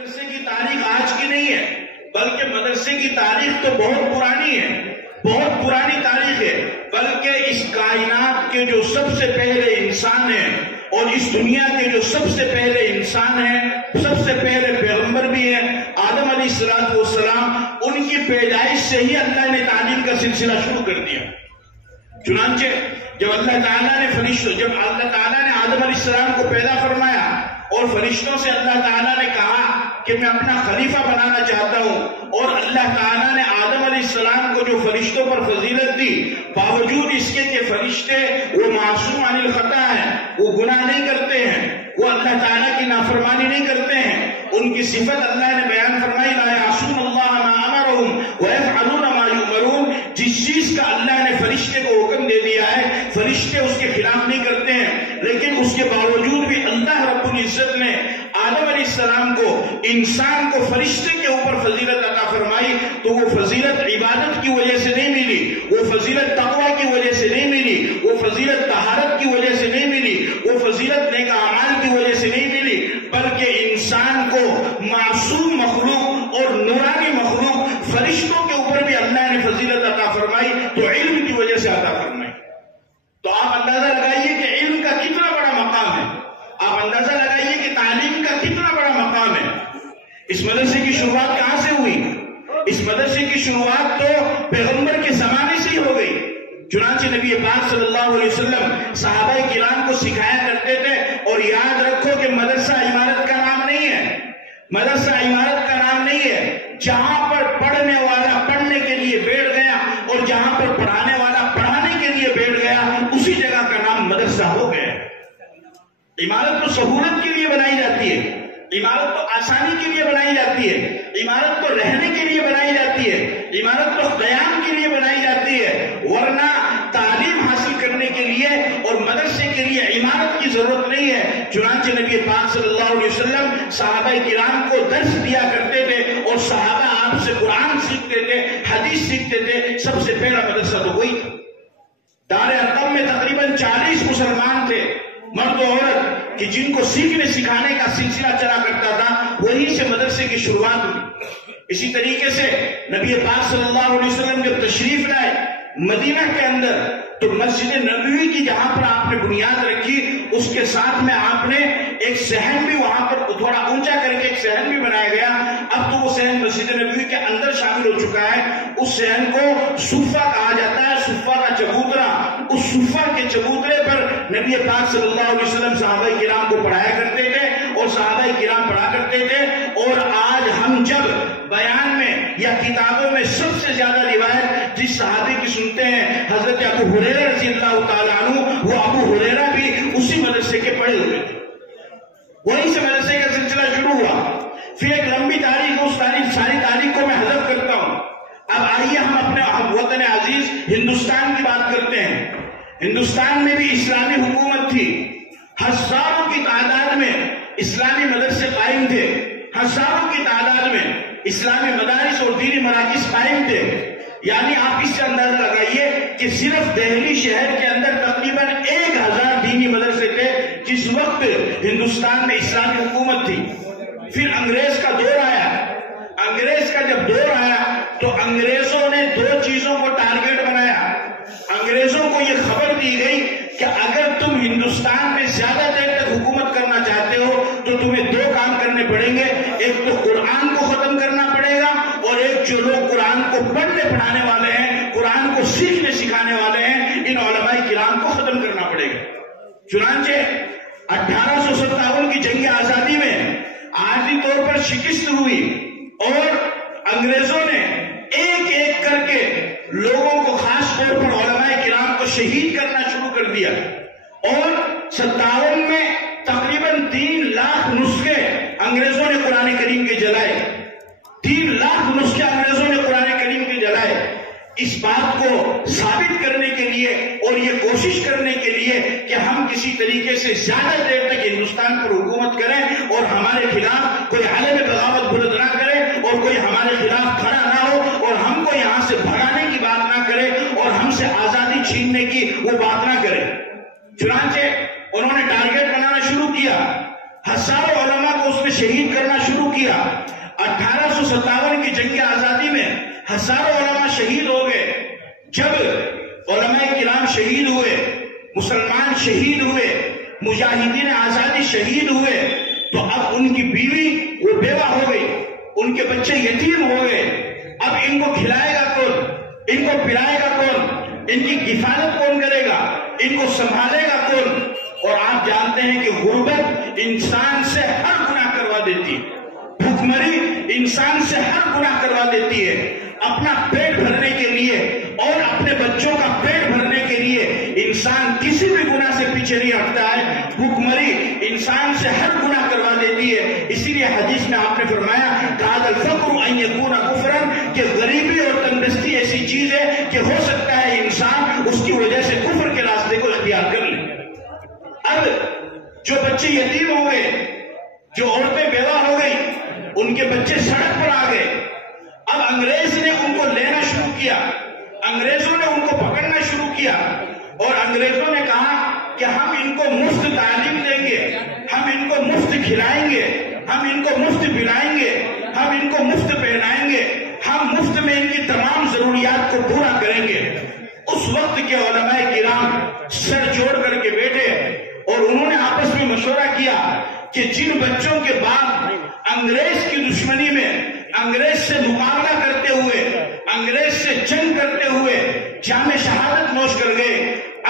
مدرسے کی تاریخ آج کی نہیں ہے، بلکہ مدرسے کی تاریخ تو بہت پرانی ہے، بہت پرانی تاریخ ہے، بلکہ اس کائنات کے جو سب سے پہلے انسان ہیں اور اس دنیا کے جو سب سے پہلے انسان ہیں، سب سے پہلے پیغمبر بھی ہیں آدم علیہ السلام، ان کی پیدائش سے ہی اللہ نے تعلیم کا سلسلہ شروع کر دیا۔ چنانچہ جب اللہ تعالیٰ نے آدم علیہ السلام کو پیدا فرمایا اور فرشتوں سے اللہ تعالیٰ نے کہا کہ میں اپنا خلیفہ بنانا چاہتا ہوں، اور اللہ تعالیٰ نے آدم علیہ السلام کو جو فرشتوں پر فضیلت دی، باوجود اس کے کہ فرشتے وہ معصوم عن الخطا ہیں، وہ گناہ نہیں کرتے ہیں، وہ اللہ تعالیٰ کی نافرمانی نہیں کرتے ہیں، ان کی صفت اللہ نے بیان فرمائی لا یعصون اللہ ما امرهم ویفعلون ما یؤمرون، جس چیز کا اللہ نے فرشتے کو حکم دے دیا ہے فرشتے اس کے خلاف نہیں کرتے ہیں، لیکن اس کے باوجود بھی اللہ رب العزت نے آدم علیہ السلام کو، انسان کو فرشتے کے اوپر فضیلت عطا فرمائی، تو وہ فضیلت عبادت کی وجہ سے نہیں ملی، وہ فضیلت تقوی کی وجہ سے نہیں ملی، وہ فضیلت طہارت کی وجہ سے نہیں ملی، وہ فضیلت نیک اعمال کی وجہ سے نہیں ملی، بلکہ انسان کو معصوم مخلوق اور نورانی مخلوق فرشتوں کے اوپر بھی اللہ نے فضیلت عطا فرمائی تو علم کی وجہ سے عطا فرمائی۔ تو آپ اندازہ لگائیے کہ علم کا کتنا بڑا مقام ہے، آپ اندازہ لگائیے کہ تعلیم کا کتنا بڑا مقام ہے۔ اس مدرسے کی شروعات کہاں سے ہوئی؟ اس مدرسے کی شروعات تو پیغمبر کے زمانے سے ہی ہو گئی۔ چنانچہ نبی پاک صلی اللہ علیہ وسلم صحابہ کرام کو سکھایا کرتے تھے، اور یاد رکھو کہ مدرسہ عمارت کا نام نہیں ہے، مدرسہ عمارت کا نام نہیں ہے، جہاں پر پڑھنے والا پڑھنے کے لیے بیٹھ گیا اور جہاں پر پڑھانے والا پڑھانے کے لیے بیٹھ گیا، اسی جگہ کا نام مدرسہ ہو گیا۔ عمارت تو سہولت کے لیے بنائی جاتی ہے، عمارت تو آسانی کے لیے بنائی جاتی ہے، عمارت تو رہنے کے لیے بنائی جاتی ہے، عمارت تو قیام کے لیے بنائی جاتی ہے، ورنہ تعلیم حاصل کرنے کے لیے اور مدرسے کے لیے عمارت کی ضرورت نہیں ہے۔ چنانچہ نبی پاک صلی اللہ علیہ وسلم صحابہ کرام کو درس دیا کرتے تھے، اور صحابہ آپ سے قرآن سیکھتے تھے، حدیث سیکھتے تھے، سب سے پہلا مدرسہ تو وہی تھا۔ دار ارقم میں تقریباً 40 مسلمان تھے، مرد و عورت، کہ جن کو سیکھنے سکھانے کا سلسلہ چلا کرتا تھا، وہیں سے مدرسے کی شروعات ہوئی۔ اسی طریقے سے نبی پاک صلی اللہ علیہ وسلم جب تشریف لائے مدینہ کے اندر، تو مسجد نبوی کی جہاں پر آپ نے بنیاد رکھی، اس کے ساتھ میں آپ نے ایک صحن بھی وہاں پر تھوڑا اونچا کر کے ایک صحن بھی بنایا گیا۔ اب تو وہ صحن مسجد نبوی کے اندر شامل ہو چکا ہے۔ اس صحن کو صفہ کہا جاتا ہے، صفہ کا چبوترا۔ اس صفہ کے چبوترے پر نبی پاک صلی اللہ علیہ وسلم صحابہ کرام کو پڑھایا کرتے تھے، اور صحابہ کرام پڑھا کرتے تھے۔ اور آج ہم جب بیان میں یا کتابوں میں سب سے زیادہ روایت جس صحابی کی سنتے ہیں، حضرت ابو ہریرہ رضی اللہ تعالیٰ عنہ، وہ ابو ہریرہ بھی اسی مدرسے کے پڑھے ہوئے تھے، وہیں سے مدرسے کا سلسلہ شروع ہوا۔ پھر ایک لمبی تاریخ، اس ساری تاریخ کو میں حذف کرتا ہوں۔ اب آئیے ہم اپنے وطن عزیز ہندوستان کی بات کرتے ہیں۔ ہندوستان میں بھی اسلامی حکومت تھی، ہزاروں کی تعداد میں اسلامی مدرسے قائم تھے، ہزاروں کی تعداد میں اسلامی مدارس اور دینی مراکز قائم تھے۔ یعنی آپ اس سے اندازہ لگائیے کہ صرف دہلی شہر کے اندر تقریباً 1000 دینی مدرسے تھے جس وقت ہندوستان میں اسلامی حکومت تھی۔ پھر انگریز کا دور آیا، انگریز کا جب دور آیا تو انگریزوں نے 2 چیزوں کو ٹارگٹ بنایا۔ انگریزوں کو یہ خبر دی گئی کہ اگر تم ہندوستان میں زیادہ دیر تک حکومت کرنا چاہتے ہو تو تمہیں 2 کام کرنے پڑیں گے، ایک تو قرآن کو ختم کرنا پڑے گا، اور ایک جو لوگ قرآن کو پڑھنے پڑھانے والے ہیں، قرآن کو سیکھنے سکھانے والے ہیں، ان علماء کرام کو ختم کرنا پڑے گا۔ چنانچہ 1857 کی جنگ آزادی میں عارضی طور پر شکست ہوئی، اور انگریزوں نے ایک ایک کر کے لوگوں کو، خاص طور پر علماء کرام کو شہید کرنا شروع کر دیا، اور 57 میں تقریباً 3 لاکھ نسخے انگریزوں نے قرآن کریم کے جلائے، 3 لاکھ نسخے انگریزوں نے قرآن کریم کے جلائے۔ اس بات کو ثابت کرنے کے لیے اور یہ کوشش کرنے کے لیے کہ ہم کسی طریقے سے زیادہ دیر تک ہندوستان پر حکومت کریں اور ہمارے خلاف کوئی عالم بغاوت بلند نہ کرے اور کوئی ہمارے خلاف کھڑا نہ ہو اور ہم کو یہاں سے بھگانے کی بات نہ کرے اور ہم سے آزادی چھیننے کی وہ بات نہ کرے۔ چنانچہ انہوں نے ٹارگٹ بنانا شروع کیا، ہزاروں علماء کو اس میں نے شہید کرنا شروع کیا۔ 1857 کی جنگ آزادی میں ہزاروں علماء شہید ہو گئے۔ جب علماء کرام شہید ہوئے، مسلمان شہید ہوئے، مجاہدین آزادی شہید ہوئے، تو اب ان کی بیوی وہ بیوہ ہو گئی، ان کے بچے یتیم ہو گئے۔ اب ان کو کھلائے گا کون؟ ان کو پلائے گا کون؟ ان کی کفالت کون کرے گا؟ ان کو سنبھالے گا کون؟ اور آپ جانتے ہیں کہ غربت انسان سے ہر گناہ کروا دیتی ہے، بھوکمری انسان سے ہر گناہ کروا دیتی ہے۔ اپنا پیٹ بھرنے کے لیے اور اپنے بچوں کا پیٹ بھرنے کے لیے انسان کسی بھی گناہ سے پیچھے نہیں ہٹتا ہے۔ بھوکمری انسان سے ہر گناہ کروا دیتی ہے۔ اسی لیے حدیث میں آپ نے فرمایا کاد الفقر ان یکون کفرا، کہ غریبی اور تندرستی ایسی چیز ہے کہ ہو سکتا ہے انسان اس کی وجہ سے کفر کے راستے کو اختیار کر لے۔ اب جو بچے یتیم ہو گئے، جو عورتیں بیوہ ہو گئی، ان کے بچے سڑک پر آ گئے۔ اب انگریز نے ان کو لینا شروع کیا، انگریزوں نے ان کو پکڑنا شروع کیا، اور انگریزوں نے کہا کہ ہم ان کو مفت تعلیم دیں گے، ہم ان کو مفت کھلائیں گے، ہم ان کو مفت پلائیں گے، ہم ان کو مفت پہنائیں گے، ہم مفت میں ان کی تمام ضروریات کو پورا کریں گے۔ اس وقت کے علماء کرام سر جوڑ کر کے بیٹھے اور انہوں نے آپس میں مشورہ کیا کہ جن بچوں کے باپ انگریز کی دشمنی میں انگریز سے مقابلہ کرتے ہوئے، انگریز سے جنگ کرتے ہوئے جام شہادت نوش کر گئے،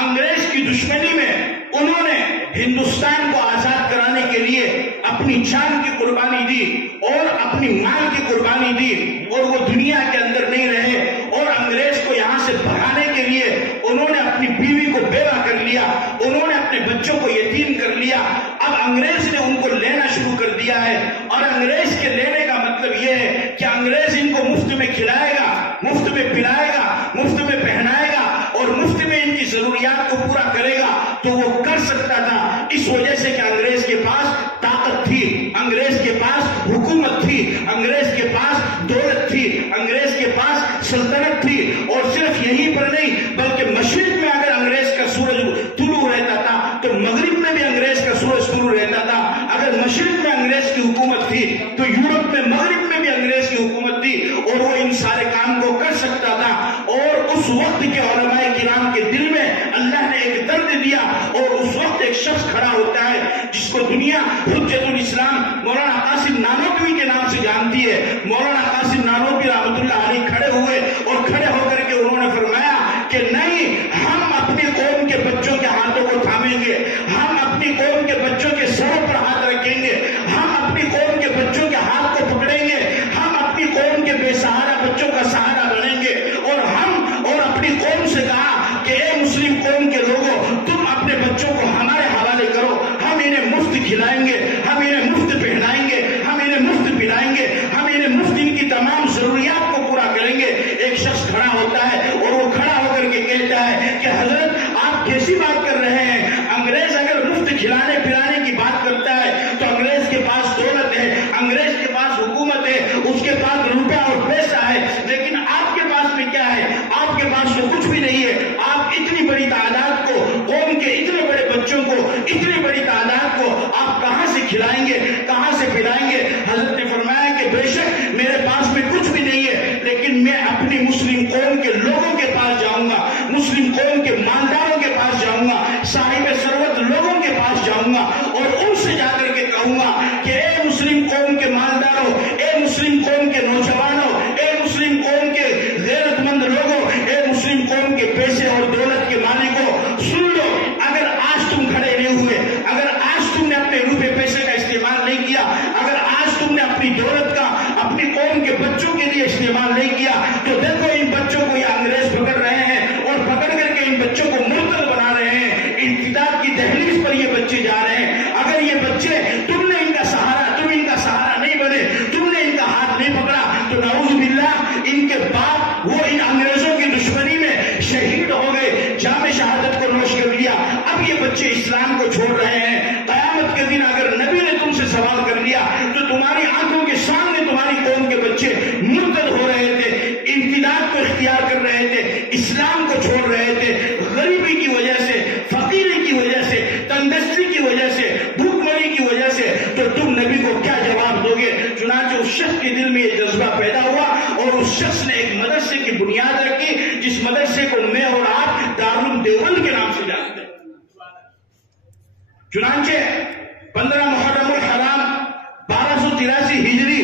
انگریز کی دشمنی میں انہوں نے ہندوستان کو آزاد کرانے کے لیے اپنی جان کی قربانی دی اور اپنی مال کی قربانی دی، اور وہ دنیا کے اندر نہیں رہے، اور انگریز کو یہاں سے بھگانے کے لیے انہوں نے اپنی بیوی کو بیوہ کر لیا، انہوں نے اپنے بچوں کو یتیم کر لیا۔ اب انگریز نے ان کو لینا شروع کر دیا ہے، اور انگریز کے لینے کا مطلب یہ ہے کہ انگریز ان کو مفت میں کھلائے گا، مفت میں پلائے گا، مفت میں پہنائے گا، اور مفت میں ان کی ضروریات کو پورا کرے گا۔ تو وہ کر سکتا تھا اس وجہ سے کہ انگریز کے پاس طاقت تھی، انگریز کے پاس حکومت تھی، انگریز کے پاس دولت تھی، انگریز کے پاس سلطنت تھی۔ اور صرف یہیں پر نہیں بلکہ مشرق میں اگر انگریز کا سورج طلوع رہتا تھا تو مغرب میں بھی انگریز کا سورج طلوع رہتا تھا۔ اگر مشرق میں انگریز کی حکومت تھی تو یورپ میں، مغرب میں بھی انگریز کی حکومت تھی، اور وہ ان سارے کام کو کر سکتا تھا۔ اور اس وقت کے علماء کرام کے دل میں اللہ نے ایک درد دیا، اور اس وقت ایک شخص کھڑا ہوتا ہے جس کو دنیا حجت الاسلام مولانا قاسم نانوتوی کے نام سے جانتی ہے۔ مولانا قاسم نانوتوی رحمۃ اللہ علیہ کھڑے ہوئے، اور کھڑے ہو کر کے انہوں نے فرمایا کہ نہیں، ہم اپنی قوم کے بچوں کے ہاتھوں کو تھامیں گے، ہم اپنی قوم کے بچوں کے سروں پر ہاتھ رکھیں گے، ہم اپنی قوم کے بچوں کے ہاتھ کو پکڑیں گے، ہم اپنی قوم کے بے سہارا بچوں کا سہارا بنیں گے۔ اور اپنی قوم سے کہا کہ اے مسلم قوم کے لوگوں، تم اپنے بچوں کو ہمارے حوالے کرو، ہم انہیں مفت کھلائیں گے، ہم انہیں مفت پہنائیں گے، ہم انہیں مفت پلائیں گے، ہم انہیں مفت ان کی تمام ضروریات کو پورا کریں گے۔ ایک شخص کھڑا ہوتا ہے اور وہ کھڑا ہو کر کے کہتا ہے کہ حضرت آپ کیسی بات کر رہے ہیں؟ انگریز اگر مفت کھلانے پلانے کی بات کرتا ہے تو انگریز کے پاس دولت ہے، انگریز کے پاس حکومت ہے، اس کے پاس روپیہ اور پیسہ ہے، لیکن آپ کے پاس میں کیا ہے؟ آپ کے پاس تو کچھ بھی نہیں ہے۔ آپ اتنی بڑی تعداد کو، قوم کے اتنے بڑے بچوں کو، اتنی بڑی تعداد کو آپ کہاں سے کھلائیں گے، کہاں سے پلائیں گے؟ حضرت نے فرمایا کہ بے شک میرے پاس میں کچھ بھی نہیں ہے، لیکن میں اپنی مسلم قوم کے لوگوں کے پاس جاؤں گا، مسلم قوم کے مالداروں کے پاس جاؤں گا، صاحب ثروت لوگوں کے پاس جاؤں گا، اور ان سے جا کر کے کہوں گا کہ اے مسلم قوم کے مالداروں، اے مسلم قوم کے نوجوانوں، اے مسلم قوم کے غیرت مند لوگوں، اے مسلم قوم کے پیسے اور دولت کے مالکوں، سن لو، اگر آج تم کھڑے نہیں ہوئے، اگر آج تم نے اپنے روپے پیسے کا استعمال نہیں کیا، اگر آج تم نے اپنی دولت کا اپنی قوم کے بچوں کے لیے استعمال نہیں کیا، تو دیکھو ان بچوں کو یہ انگریز پکڑ رہے ہیں، اور پکڑ کر کے ان بچوں کو مرتد بنا رہے ہیں، انقلاب کی دہلیز پر یہ بچے جا رہے ہیں۔ اگر یہ بچے تم نے ان کا سہارا نہیں بنے، تم نے ان کا ہاتھ نہیں پکڑا، تو نعوذ باللہ ان کے باپ وہ ان انگریزوں کی دشمنی میں شہید ہو گئے، جام شہادت کو نوش کر لیا۔ اب یہ بچے اسلام کو چھوڑ رہے ہیں۔ قیامت کے دن اگر نبی نے تم سے سوال کر لیا تو تمہاری آنکھوں کے سامنے تمہاری قوم کے بچے مرتد ہو رہے تھے، انقلاب کو اختیار کر رہے تھے، اسلام کو چھوڑ رہے تھے، غریبی کی وجہ سے، فقیری کی وجہ سے، تندرستی کی وجہ سے، بھوک مری کی وجہ سے۔ تو تم نبی کو کیا جواب دو گے؟ چنانچہ اس شخص کے دل میں یہ جذبہ پیدا ہوا اور اس شخص نے ایک مدرسے کی بنیاد رکھی، جس مدرسے کو میں اور آپ دارالعلوم دیوبند کے نام سے جانتے ہیں۔ چنانچہ 15 محرم الحرام 1283 ہجری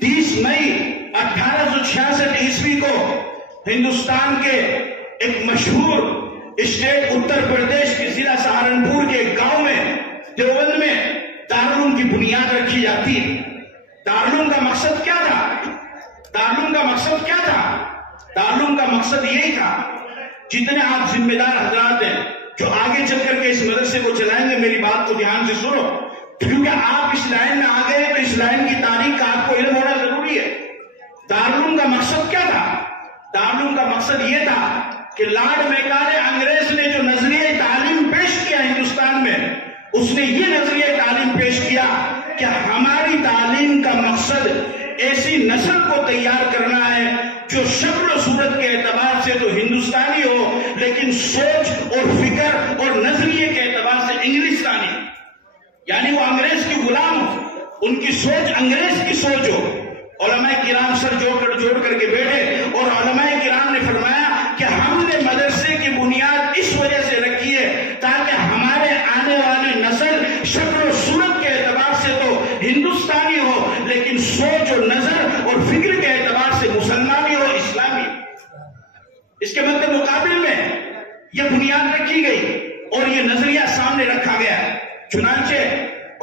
30 مئی 1866 عیسوی کو ہندوستان کے ایک مشہور اسٹیٹ اتر پردیش کے ضلع سہارنپور کے ایک گاؤں میں دیوبند میں دارالعلوم کی بنیاد رکھی جاتی ہے۔ دارالعلوم کا مقصد کیا تھا؟ دارالعلوم کا مقصد کیا تھا؟ دارالعلوم کا مقصد یہی تھا، جتنے آپ ذمہ دار حضرات ہیں جو آگے چل کر کے اس مدرسے کو چلائیں گے، میری بات کو دھیان سے سنو، کیونکہ آپ اس لائن میں آ گئے تو اس لائن کی تاریخ کا آپ کو علم ہونا ضروری ہے۔ دارالعلوم کا مقصد کیا تھا؟ دارالعلوم کا مقصد یہ تھا کہ لارڈ میکالے انگریز نے جو نظریہ تعلیم پیش کیا ہندوستان میں، اس نے یہ نظریہ تعلیم پیش کیا کہ ہماری تعلیم کا مقصد ایسی نسل کو تیار کرنا ہے جو شکل و صورت کے اعتبار سے تو ہندوستانی ہو، لیکن سوچ اور فکر اور نظریے کے اعتبار سے انگلستانی، یعنی وہ انگریز کی غلام ہو، ان کی سوچ انگریز کی سوچ ہو۔ علماء کرام سر جوڑ کر کے بیٹھے اور علماء کرام نے فرمایا کہ ہم نے مدرسے کی بنیاد اس وجہ سے رکھی ہے تاکہ ہمارے آنے والی نسل شکل و صورت کے اعتبار سے تو ہندوستانی ہو، لیکن سوچ اور نظر اور فکر کے اعتبار سے مسلمانی ہو، اسلامی۔ اس کے مد مقابل میں یہ بنیاد رکھی گئی اور یہ نظریہ سامنے رکھا گیا۔ چنانچہ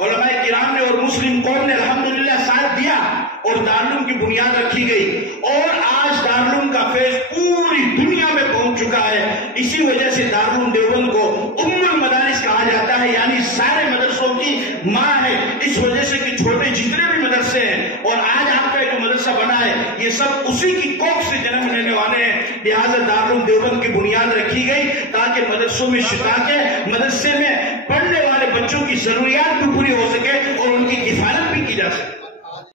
علماء کرام نے اور مسلم قوم نے الحمدللہ ساتھ دیا اور دارالعلوم کی بنیاد رکھی گئی، اور آج دارالعلوم کا فیض پوری دنیا میں پہنچ چکا ہے۔ اسی وجہ سے دارالعلوم دیوبند کو ام المدارس کہا جاتا ہے، یعنی سارے مدرسوں کی ماں ہے، اس وجہ سے کہ چھوٹے جتنے بھی مدرسے ہیں اور آج آپ کا جو مدرسہ بنا ہے یہ سب اسی کی کوکھ سے جنم لینے والے ہیں۔ لہٰذا دارالعلوم دیوبند کی بنیاد رکھی گئی تاکہ مدرسوں میں شتاکیں، مدرسے میں پڑھنے والے بچوں کی ضروریات بھی پوری ہو سکے اور ان کی کفالت بھی کی جا سکے۔